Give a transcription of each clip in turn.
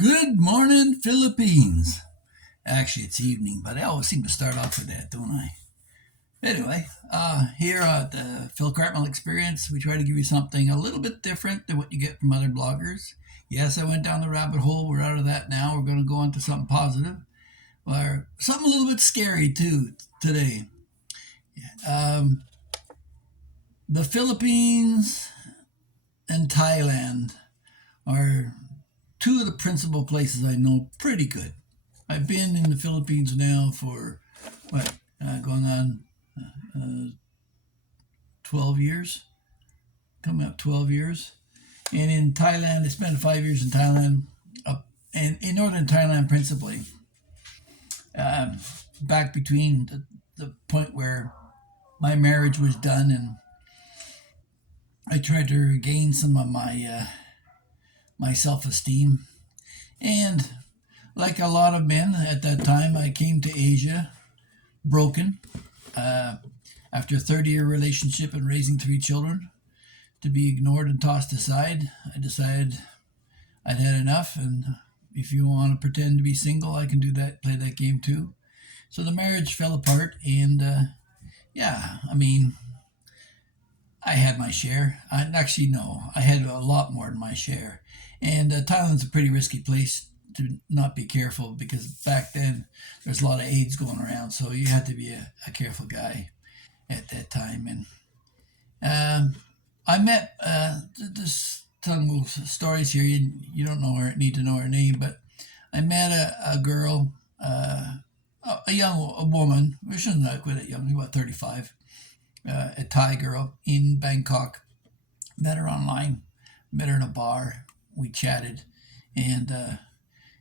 Good morning, Philippines. Actually, it's evening, but I always seem to start off with that, don't I? Anyway, here at the Phil Cartmel Experience, we try to give you something a little bit different than what you get from other bloggers. Yes, I went down the rabbit hole. We're out of that now. We're going to go on to something positive, or something a little bit scary too today. Um, the Philippines and Thailand are two of the principal places I know pretty good. I've been in the Philippines now for what, going on uh, 12 years, coming up 12 years. And in Thailand, I spent 5 years in Thailand, and in northern Thailand principally, um, back between the point where my marriage was done and I tried to regain some of my self esteem. And like a lot of men at that time, I came to Asia broken. Uh, After a 30-year relationship and raising three children, to be ignored and tossed aside, I decided I'd had enough. And if you want to pretend to be single, I can do that, play that game too. So the marriage fell apart, and yeah, I mean, I had my share. Actually, no, I had a lot more than my share. And Thailand's a pretty risky place to not be careful because back then there's a lot of AIDS going around, so you had to be a careful guy at that time. And I met this tongue little stories here. You don't know her, need to know her name, but I met a girl, a young a woman. We shouldn't not quite that young, about 35, a Thai girl in Bangkok. Met her online, met her in a bar. We chatted, and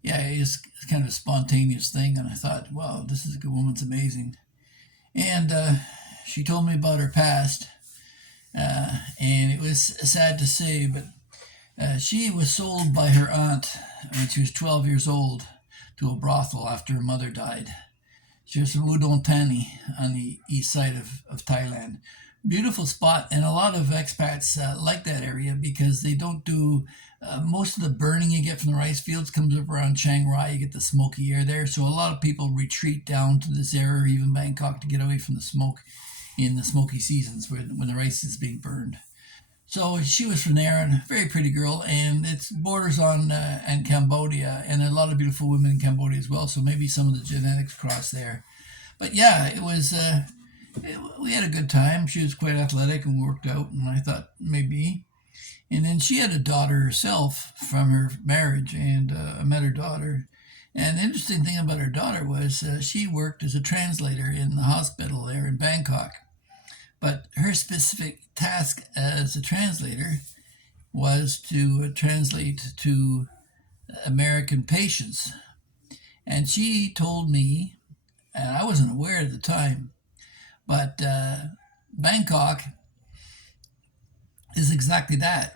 yeah, it's kind of a spontaneous thing. And I thought, wow, this is a good woman. It's amazing. And she told me about her past, and it was sad to say, but she was sold by her aunt when she was 12 years old to a brothel after her mother died. She was from Udon Thani on the east side of Thailand. Beautiful spot, and a lot of expats like that area because they don't do most of the burning you get from the rice fields comes up around Chiang Rai. You get the smoky air there, so a lot of people retreat down to this area, or even Bangkok, to get away from the smoke in the smoky seasons when the rice is being burned. So she was from there, and a very pretty girl, and it's borders on and Cambodia, and a lot of beautiful women in Cambodia as well. So maybe some of the genetics cross there. But yeah, it was. We had a good time. She was quite athletic and worked out, and I thought maybe. And then she had a daughter herself from her marriage, and I met her daughter. And the interesting thing about her daughter was she worked as a translator in the hospital there in Bangkok. But her specific task as a translator was to translate to American patients. And she told me, and I wasn't aware at the time, but Bangkok is exactly that.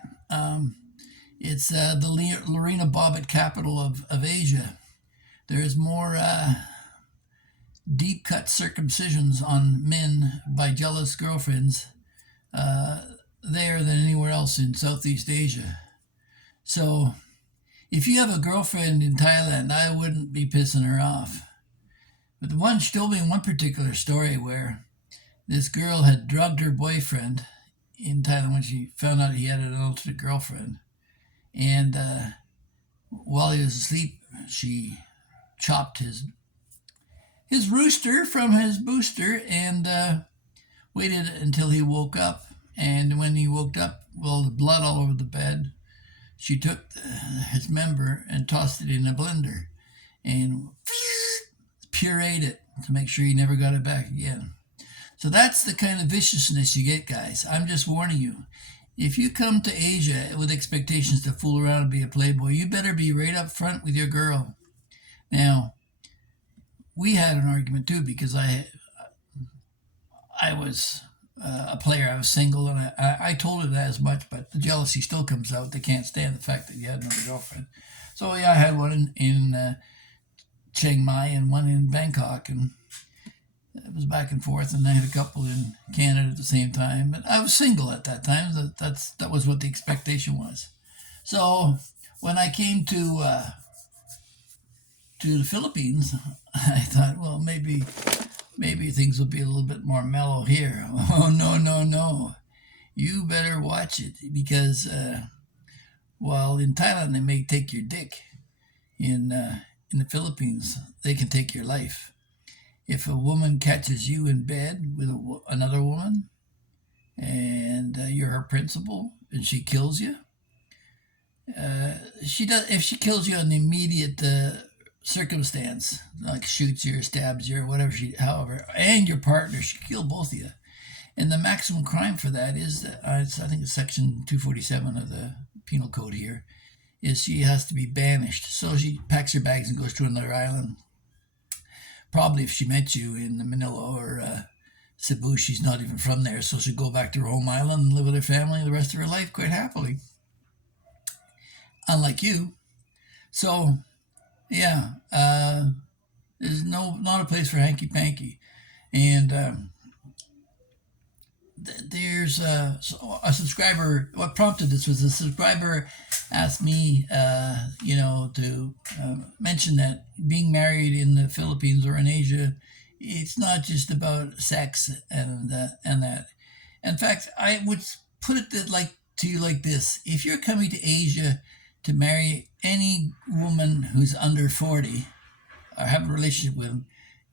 It's the Lorena Bobbitt capital of Asia. There's more deep cut circumcisions on men by jealous girlfriends uh, there than anywhere else in Southeast Asia. So if you have a girlfriend in Thailand, I wouldn't be pissing her off. But the one she told me in one particular story where this girl had drugged her boyfriend in Thailand when she found out he had an alternate girlfriend. And while he was asleep, she chopped his rooster from his booster and waited until he woke up. And when he woke up, well, the blood all over the bed, she took his member and tossed it in a blender and pureed it to make sure he never got it back again. So that's the kind of viciousness you get, guys. I'm just warning you. If you come to Asia with expectations to fool around and be a playboy, you better be right up front with your girl. Now, we had an argument too because I was a player. I was single, and I told her that as much. But the jealousy still comes out. They can't stand the fact that you had another girlfriend. So yeah, I had one in Chiang Mai and one in Bangkok, and it was back and forth. And I had a couple in Canada at the same time. But I was single at that time. That was what the expectation was. So when I came to to the Philippines, I thought, well, maybe things will be a little bit more mellow here. Oh no, no, no! You better watch it because while in Thailand they may take your dick, in the Philippines they can take your life. If a woman catches you in bed with another woman and you're her principal and she kills you, she does. If she kills you in the immediate circumstance, like shoots you or stabs you or whatever however, and your partner, she killed both of you. And the maximum crime for that is that I think it's Section 247 of the Penal Code here, is she has to be banished. So she packs her bags and goes to another island. Probably if she met you in Manila or Cebu, she's not even from there, so she'll go back to her home island and live with her family the rest of her life quite happily. Unlike you. So, yeah, there's not a place for hanky panky. And there's a subscriber. What prompted this was a subscriber asked me, to mention that being married in the Philippines or in Asia, it's not just about sex and that. In fact, I would put it to you like this: if you're coming to Asia to marry any woman who's under 40 or have a relationship with them,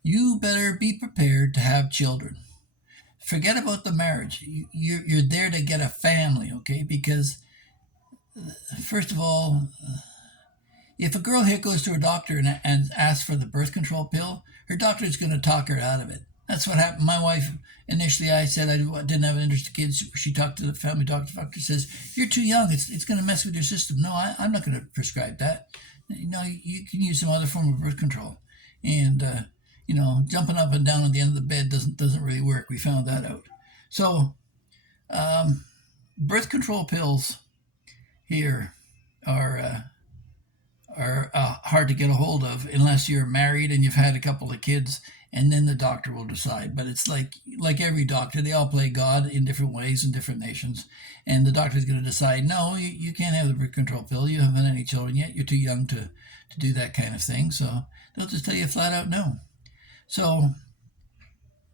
you better be prepared to have children. Forget about the marriage. You're there to get a family, okay? Because, first of all, if a girl here goes to her doctor and asks for the birth control pill, her doctor is going to talk her out of it. That's what happened. My wife, initially, I said I didn't have an interest in kids. She talked to the family doctor. The doctor says, "You're too young. It's going to mess with your system." No, I'm not going to prescribe that. No, you can use some other form of birth control. And, jumping up and down at the end of the bed doesn't really work. We found that out. So, birth control pills here are hard to get a hold of unless you're married and you've had a couple of kids, and then the doctor will decide. But it's like every doctor, they all play God in different ways in different nations, and the doctor's going to decide, no, you can't have the birth control pill. You haven't had any children yet. You're too young to do that kind of thing. So they'll just tell you flat out no. So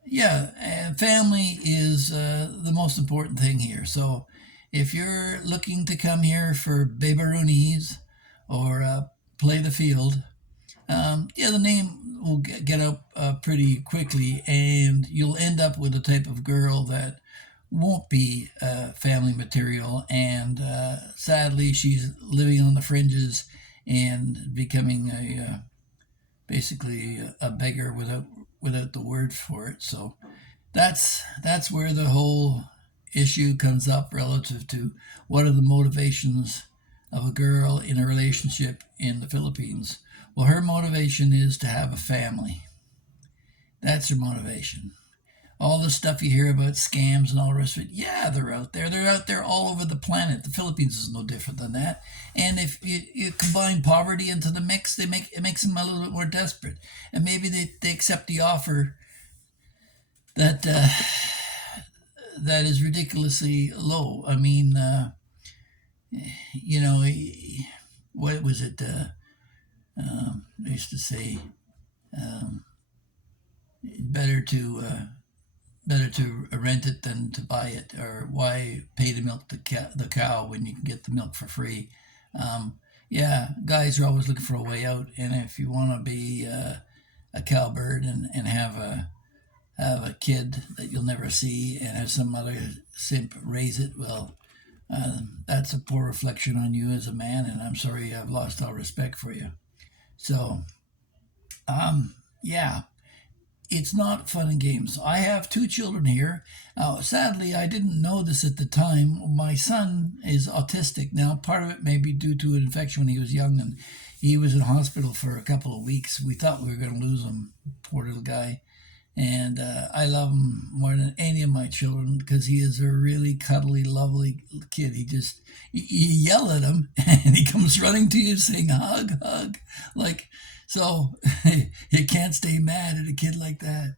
yeah, and family is the most important thing here. So if you're looking to come here for babaroonies or play the field, the name will get up pretty quickly, and you'll end up with a type of girl that won't be family material, and sadly, she's living on the fringes and becoming basically a beggar without the word for it. So that's where the whole issue comes up relative to what are the motivations of a girl in a relationship in the Philippines. Well, her motivation is to have a family. That's her motivation. All the stuff you hear about scams and all the rest of it, yeah, they're out there. They're out there all over the planet. The Philippines is no different than that. And if you combine poverty into the mix, it makes them a little bit more desperate. And maybe they accept the offer that that is ridiculously low. I mean, what was it? I used to say, um, better to rent it than to buy it, or why pay to milk the cow when you can get the milk for free. Yeah, guys are always looking for a way out, and if you want to be a cowbird and have a kid that you'll never see and have some other simp raise it, well, that's a poor reflection on you as a man, and I'm sorry I've lost all respect for you. So, yeah, it's not fun and games. I have two children here. Sadly, I didn't know this at the time. My son is autistic now. Part of it may be due to an infection when he was young, and he was in hospital for a couple of weeks. We thought we were going to lose him, poor little guy. And I love him more than any of my children because he is a really cuddly, lovely kid. You yell at him and he comes running to you saying, hug, hug. Like, so you can't stay mad at a kid like that.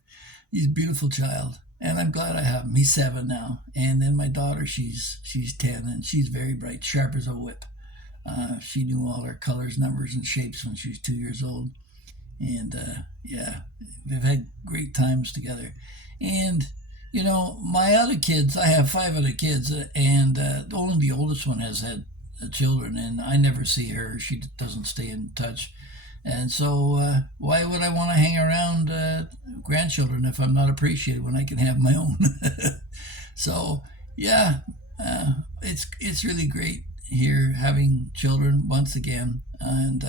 He's a beautiful child. And I'm glad I have him. He's 7 now. And then my daughter, she's 10, and she's very bright, sharp as a whip. She knew all her colors, numbers, and shapes when she was 2 years old. And yeah, we've had great times together. And my other kids, I have five other kids, and only the oldest one has had children, and I never see her. She doesn't stay in touch. And so, why would I want to hang around grandchildren if I'm not appreciated when I can have my own? So, yeah, it's really great here having children once again, and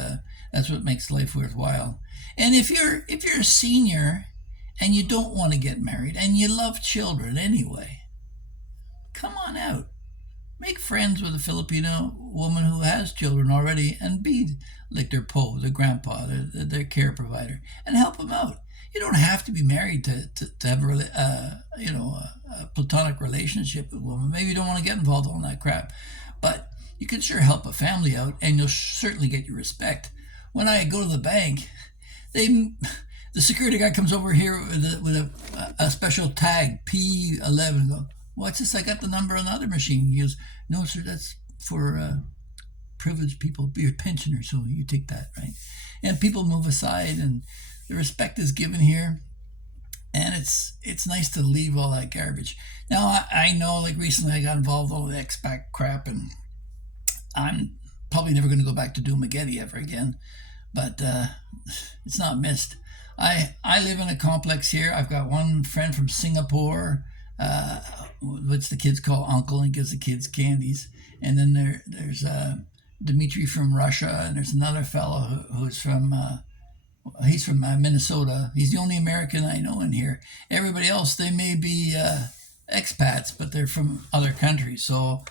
that's what makes life worthwhile. And if you're a senior and you don't want to get married and you love children anyway, come on out. Make friends with a Filipino woman who has children already and be like their their grandpa, their care provider, and help them out. You don't have to be married to have a platonic relationship with a woman. Maybe you don't want to get involved in all that crap, but you can sure help a family out, and you'll certainly get your respect. When I go to the bank, they the security guy comes over here with a special tag P11. Go, what's this? I got the number on the other machine. He goes, no, sir, that's for privileged people. Be a pensioner, so you take that, right? And people move aside, and the respect is given here. And it's nice to leave all that garbage. Now I know, like recently, I got involved with all the expat crap, and I'm probably never going to go back to Dumageddon ever again. But it's not missed. I live in a complex here. I've got one friend from Singapore, uh, which the kids call uncle, and gives the kids candies. And then there's Dimitri from Russia, and there's another fellow who's from he's from Minnesota. He's the only American I know in here. Everybody else, they may be expats, but they're from other countries. So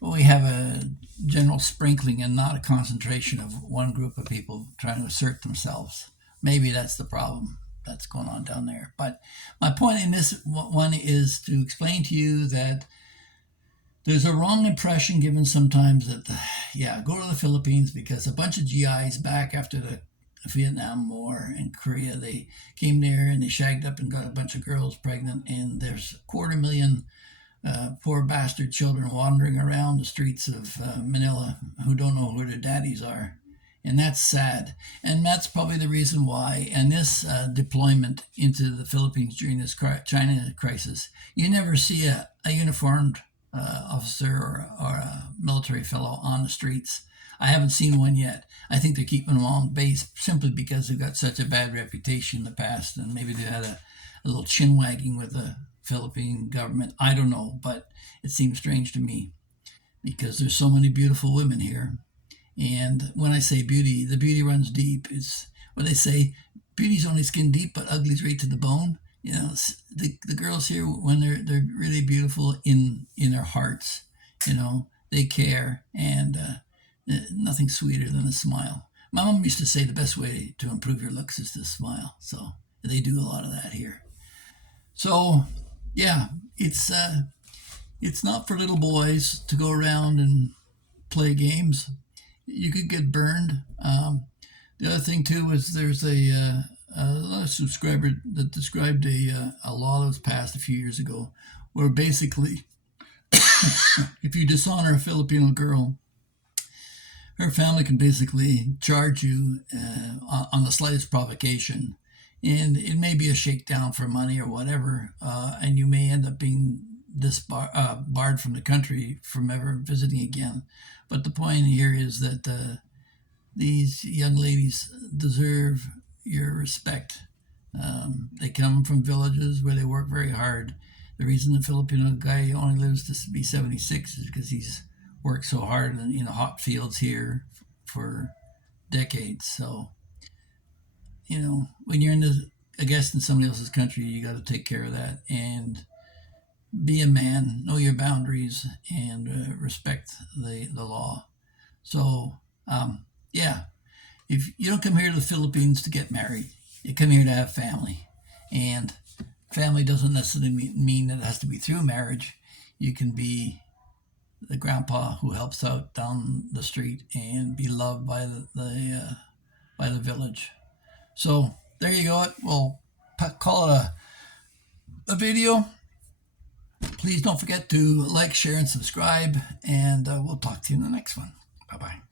we have a general sprinkling and not a concentration of one group of people trying to assert themselves. Maybe that's the problem that's going on down there. But my point in this one is to explain to you that there's a wrong impression given sometimes that, yeah, go to the Philippines because a bunch of GIs back after the Vietnam War and Korea, they came there and they shagged up and got a bunch of girls pregnant, and there's a quarter million poor bastard children wandering around the streets of Manila who don't know who their daddies are. And that's sad. And that's probably the reason why, and this deployment into the Philippines during this China crisis, you never see a uniformed officer or a military fellow on the streets. I haven't seen one yet. I think they're keeping them on base simply because they've got such a bad reputation in the past, and maybe they had a little chin wagging with the Philippine government. I don't know, but it seems strange to me because there's so many beautiful women here. And when I say beauty, the beauty runs deep. It's what they say, beauty's only skin deep, but ugly's right to the bone. The girls here, when they're really beautiful in their hearts, they care, and nothing sweeter than a smile. My mom used to say the best way to improve your looks is to smile. So they do a lot of that here. So yeah, it's not for little boys to go around and play games. You could get burned. The other thing too is there's a subscriber that described a law that was passed a few years ago, where basically, if you dishonor a Filipino girl, her family can basically charge you on the slightest provocation, and it may be a shakedown for money or whatever, and you may end up being barred from the country from ever visiting again. But the point here is that these young ladies deserve your respect. They come from villages where they work very hard. The reason the Filipino guy only lives to be 76 is because he's worked so hard in the hot fields here for decades. So, when you're a guest in somebody else's country, you got to take care of that and be a man, know your boundaries, and respect the law. So, yeah, if you don't come here to the Philippines to get married, you come here to have family. And family doesn't necessarily mean that it has to be through marriage. You can be the grandpa who helps out down the street and be loved by the village. So there you go. We'll call it a video. Please don't forget to like, share, and subscribe, and we'll talk to you in the next one. Bye bye.